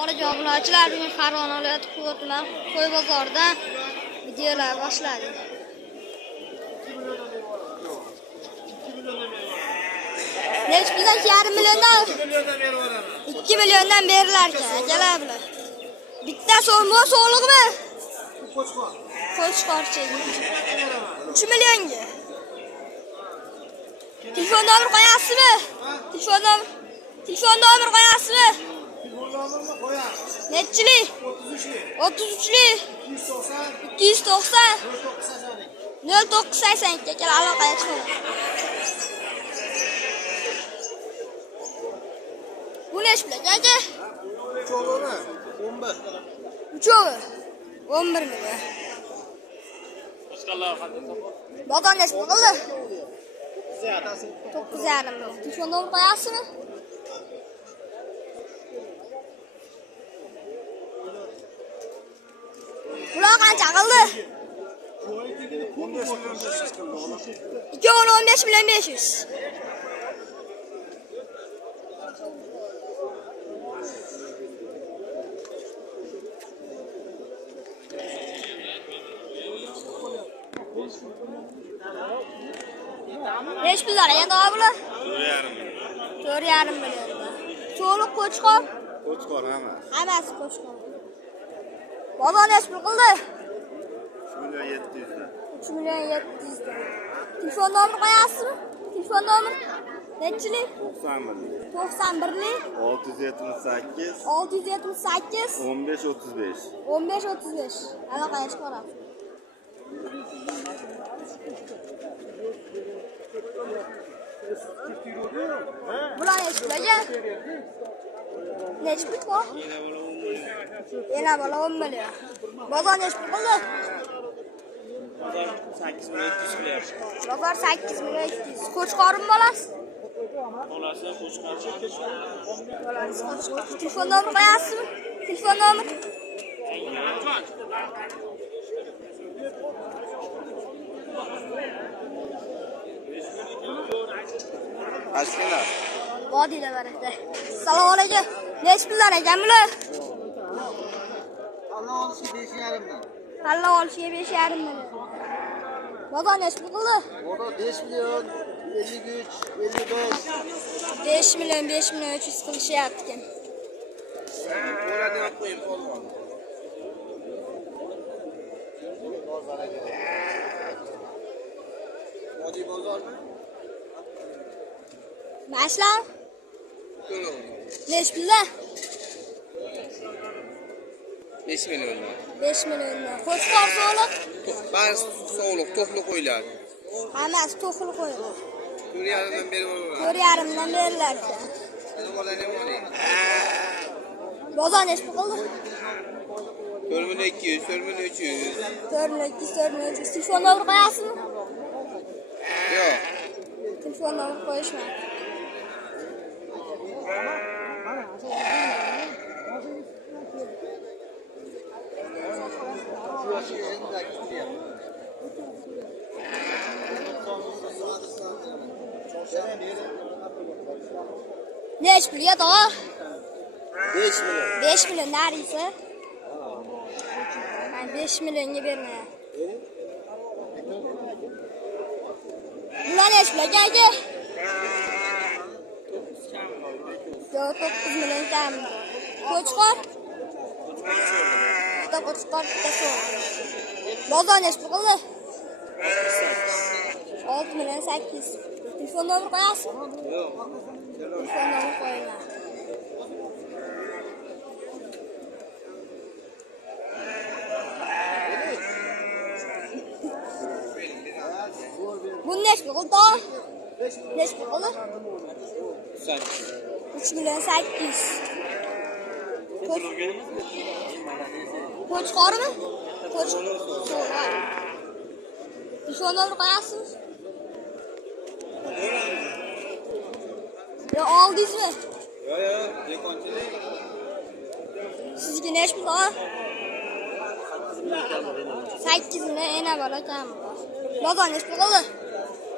Orijin obunachilar bugun Farg'ona viloyati Quva tuman Qo'y bozorida videolar boshladi. Necha puldan? 2,5 milliondan. 2 milliondan berilar ekan, akalar bilan. Bitta so'mmi, so'liqmi? Qo'chqorchi. 3 millionga. Telefon nomer qo'yasizmi? Telefon nomer qo'yasizmi? Nechilik? 33lik. 290. 0982 akalar aloqaga chiqing. Bu necha pul aka? Uchovi 11. Uchovi 11 million. Bozor necha pul qildi? 9,5 million. Telefon nomer qo'yasizmi? Bular qancha qildi? 15 million 500. Neç pullar endi bular? 4,5 million. So'liq qo'chqor? Qo'chqor hammasi. Hammasi qo'chqor. Bozor necha pul qildi? 3 million 700 dan. 3 million 700 dan. Telefon nomer qo'yasizmi? Telefon nomer nechilik? 91lik 678 678 1535. 1535. Aloqaga chiqarasiz. Bular necha pul aka? Necha pul bu? Yana bola 10 million. Bozor necha pul qildi? Bozor 8 million 700 qilyapti. Bozor 8 million 200. Qo'chqormi bolasi? Bolasi qo'chqorchi. Bolasi qo'chqor. Telefon nomer qo'yasizmi? Telefon nomer? Ashkina. Vodiyda barakda. Assalomu alaykum. Necha pullar ekan bular? Allah olishga 5,5 dan. Halla olishiga 5,5 million. Bozor necha pul qildi? Bozor 5 million 53 55. 5 million 300 qilishyapti ekan. Bo'ladi deb qo'yib olmam. Vodiy bozormi? Mashlar? To'liq. Necha pullar? 5 million. 5 million. Qo'chqor so'liq? Ba'zi so'liq, to'qli qo'yiladi. Hammasi to'qli qo'yiladi. 4,5 dan berib olaman. 4,5 dan berilar ekan. Ana bolani oling. Bozor necha pul qildi? 4 million 200, 4 million 300. 4 million 200, 4 million 300. Telefon nomer qo'yasizmi? Yo'q. Telefon nomer qo'yishmadi. Neç pulga to'g'ri? 5 million. 5 million neredeyse. 5 millionga bermayapti. Bular neç pul aka? Yo'q, 9 million kam. Qo'chqor? Bitta qo'chqor, bitta so'l. Bozor neç pul qildi? 6 million 800. Telefon nomer qo'yasizmi? Yo'q. Telefon nomer qo'yinglar. Bu neç pul qildi? Neç pul qildi? 3 million 800. Qo'chqormi? Qo'chqor. Telefon nomer qo'yasizmi? Yo, oldingizmi? Yo'q, dekonchilik. Sizga necha pul bor? 8 million yana bor ekan. Bozor necha pul qildi?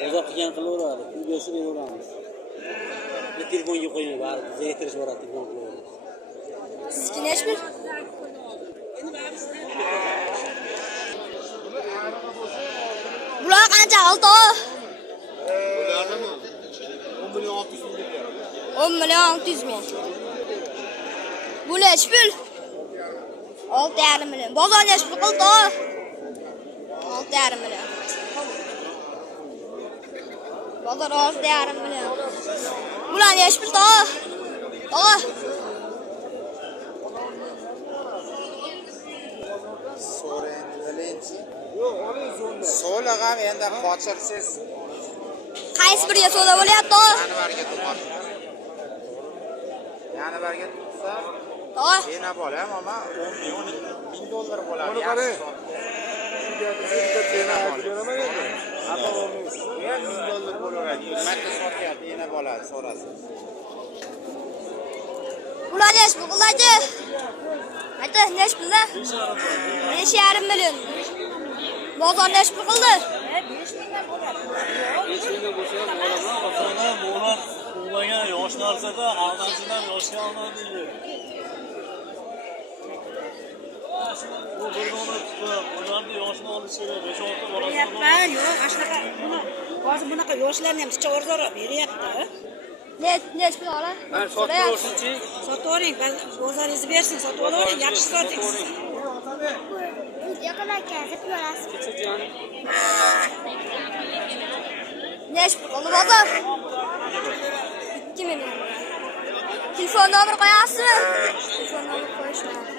Bozor qilgan qilaveradi. Videosi beraveramiz. Bir telefonga qo'ying, bari bizga kirish boradi telefon qilaveramiz. Sizniki nechi pul? Bular qancha oldi? 10 milyon 600 ming. Bu nechi pul? 6,5 milyon. Bozor nechi pul qildi? 6,5 milyon. Bozor 6,5 milyon. Bular nechi pul da? To'g'ri. So'lag'am endi qochirsiz. Qaysi biriga so'da bo'lyapti? Yanvarga to'g'ri. Yanvarga tutsa, To'g'ri. yana bo'lam, ammo 10 milyon $1000 bo'ladi. $1000 bo'laveradi. Marta sotyapti, yana bo'ladi, so'rasa. Ular nechi pul qildi? Ayta, nechi pul? 5,5 milyon. Bozor nechi pul qildi? 5 mingdan bo'lsa ham olaman. Aslida bular qo'llagan yosh narsada aldamchidan yoshga oladi. Bu bir dona tutib, ularni yoshni olish kerak. 5-6 bolasini. Yapman, yo'q, ashunaqa buni hozir bunaqa yoshlarni ham ticha o'rzoqroq beryapti. Nechi pul oladi? Men sotib Sotib oling, bozoringizni bersin, sotib oling, yaxshi soting. Nechi pul qildi bozor? 2 milyon. Telefon nomeri qo'yasizmi? Telefon nomeri qo'yishmadi.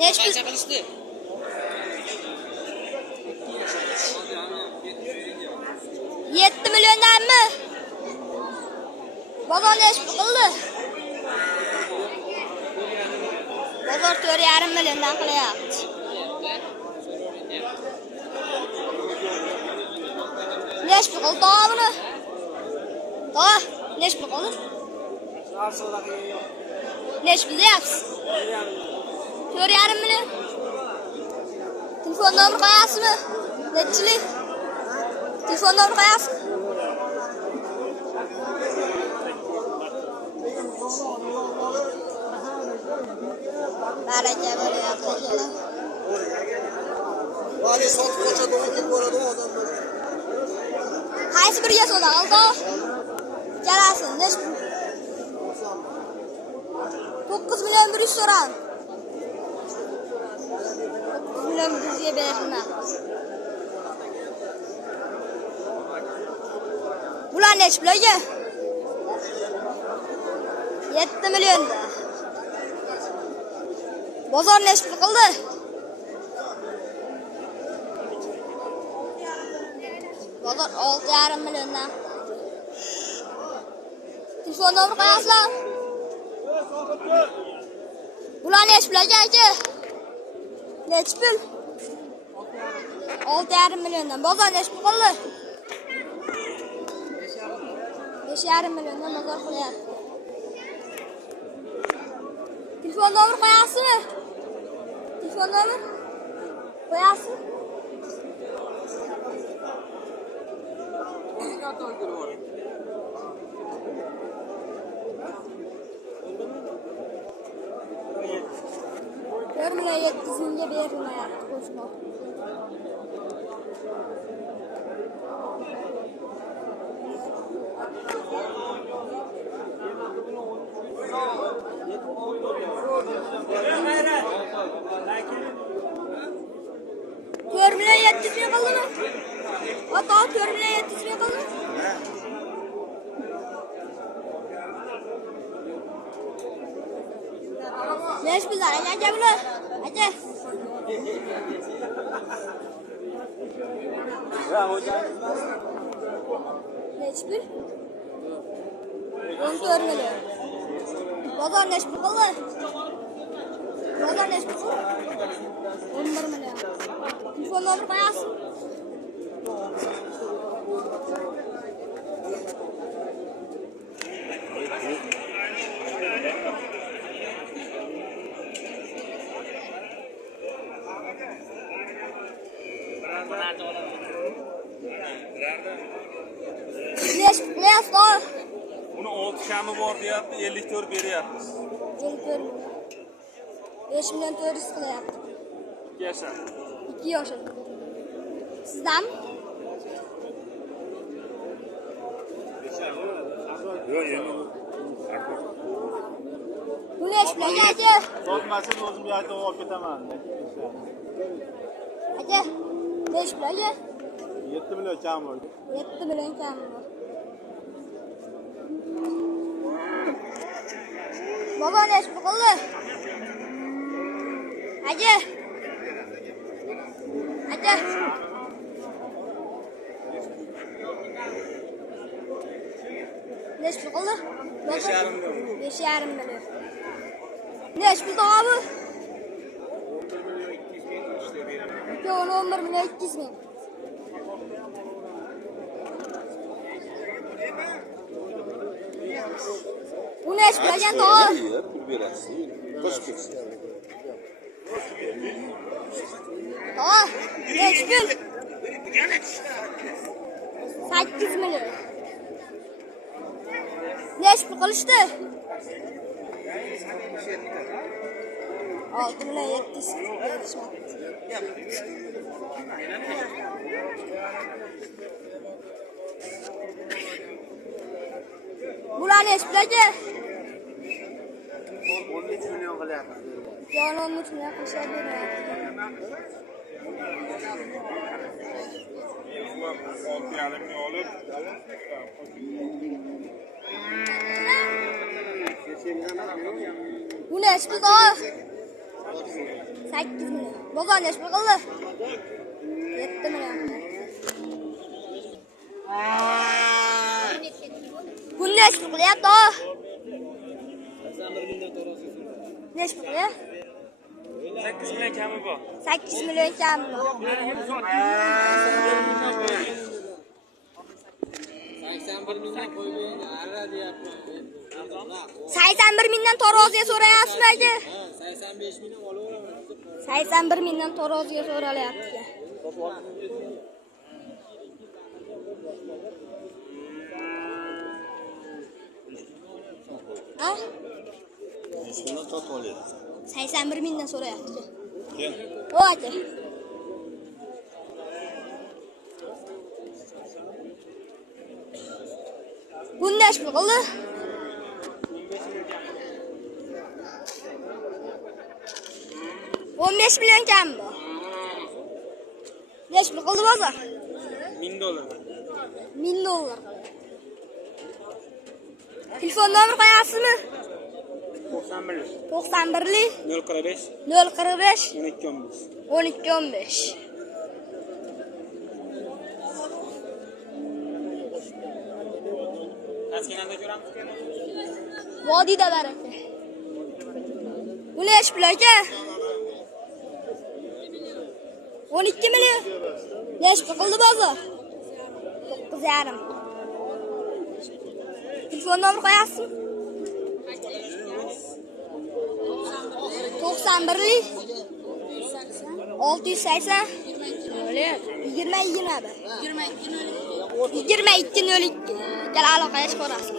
Nechi pul? 7 milyondanmi? Bozor nechi pul qildi? Bozor 4,5 milliondan qilyapti. Nechi pul qildi buni? To'g'ri, nechi pul qildi? Nechi pul deyapsiz? 4,5 million. Telefon nomeri qo'yasizmi? Nechilik? Telefon nomeri qo'yasizmi? Baraka bo'lyapti. Vali sotib qochadi, o'tib boradi odamlar. Qaysi biriga so'da oldi? Ikkalasi, nechi pul? 9 milyon 100 so'ram. 9 milyon 100 ga berma. Bular nechi pulga? 7 milyon. Bozor nechi pul qildi? Bozor 6,5 milliondan. Telefon nomeri qo'yasizlar? Bular nechi pulga aka? Nechi pul? 6,5 milliondan. Bozor nechi pul qildi? 5,5 milliondan bozor qilyapti. Telefon nomeri qo'yasizmi? Telefon nomeri qo'yasizmi? Görmüne 700 mingga berilmayapti qo'shma. Görmüne 700 ming qildimi? Ota, görmüne 700 ming qildimi? Nechi pullar aka bular? Aka. Nechi pul? 14 million. Bozor nechi pul qildi? Bozor nechi pul qildi? 11 million. Telefon nomeri qo'yasiz? Nechi qilyapsiz aka? Buni 6 kami bor deyapti, 54 beryapmiz. 5 million 400 qilyapti. 2 yashar. 2 yoshli. Sizdan? Yo'q, endi Bu nechi million aka? Sotmasin o'zim yoqda olib ketaman. Aka, nechi million aka? 7 million kam bo'ldi. 7 million kam bor. Baba nechi qildi? Aka. Aka. Nechi qildi? 5,5 million. Nechi pul topdi? 11 million 200 ming. Bu nechi bilan topdi? Pul berasiz. Qo'shib ketsin. Tamam. Nechi pul? 8 million. Nechi pul qilishdi? 6 million 700 berishmadi. Bular nechi pul aka? 13 million qilyapmiz. Yon 13 million qilishadi beryapti. 6,5 ming olib. Bu nechi pul topdi? 8 million. Bozor nechi pul qildi? 7 million. Bu nechi pul qilyapti? Nechi pul qilyapti? 8 million kami bor. 8 million kami bor. 81 mingdan qo'yib ara deyapman. 81 mingdan taroziga so'rayapsizmi aka? 85 mingdan olaveraman. 81 mingdan taroziga so'ralyapti. Ha? Shundan tot olyapti. 81 mingdan so'rayapti. Kel. O aka. Bunday pul qildi? $15 million kam bu. Nechi pul qildi bozor? $1000. $1000. Telefon nomer qo'yasizmi? 91. 91lik 045 045 1215. 1215. Taskinanda ko'ramiz. Vodiyda baraka. Bu nechi pul aka? 12 million. Nechi pul qildi bozor? 9,5. Telefon nomer qo'yasizmi? 91lik 680 22 02 Gel aloqaga chiqarasiz.